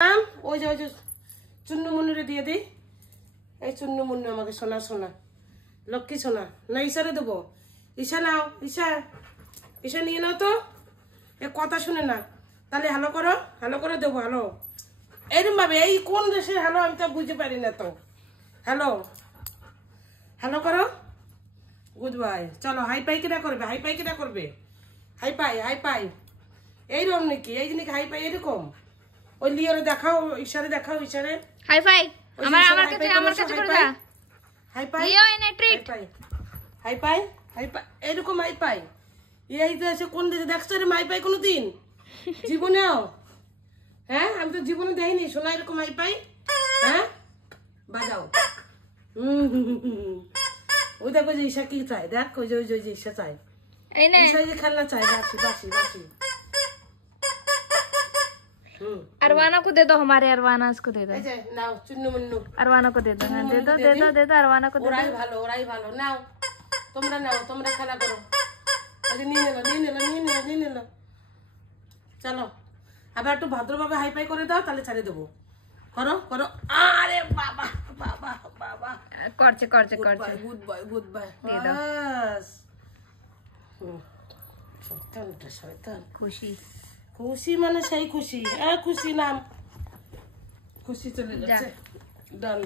ওই যে চুন্নু মুন্নুরে দিয়ে দিই। এই চুন্নু মুন্নু আমাকে সোনা সোনা লক্ষ্মী সোনা। না ঈশারে দেবো? ঈশা নাও, ঈশা নিয়ে নাও তো। এ কথা শুনে না, তাহলে হ্যালো করে দেবো। হ্যালো এরম ভাবে, এই কোন দেশে হ্যালো আমি তো বুঝতে পারি না তো। হ্যালো করো, গুড বাই। চলো হাই পাই কিনা করবে, হাই পাই এইরকম নাকি? এই নাকি হাই পাই এরকম? ওই লিওরে দেখাও, ঈশারে দেখাও, ঈশারে হাই ফাই। আমার কাছে করে দাও। হাই পাই, লিও এনে ট্রিট। হাই পাই এরকম হাই পাই। এই দেশে কোন দেশে দেখছো রে হাই পাই কোনোদিন জীবনেও? হ্যাঁ, আমি তো জীবনে দেখিনি শোনা এরকম হাই পাই। হ্যাঁ, বাজাও। ওই দেখো যে ঈশা কি চাই, দেখ ওই যে ঈশা চাই, ঈশা যে খেলনা চাই, বাসি। अरवाना को दे दो, हमारे अरवाना को दे दो। নাও চুন্নু মুন্নু, अरवाना को दे दो, दे दो अरवाना को दे दो। ওরাই ভালো। নাও, তোমরা খেলা করো। নিয়ে নিল। চলো আবার একটু ভদ্রভাবে হাই পাই করে দাও, তাহলে ছেড়ে দেবো। করো। আরে বাবা করছে গুড বাই। শয়তান খুশি মানে সেই খুশি। খুশি নাম, খুশি চলে যাচ্ছে। ডান।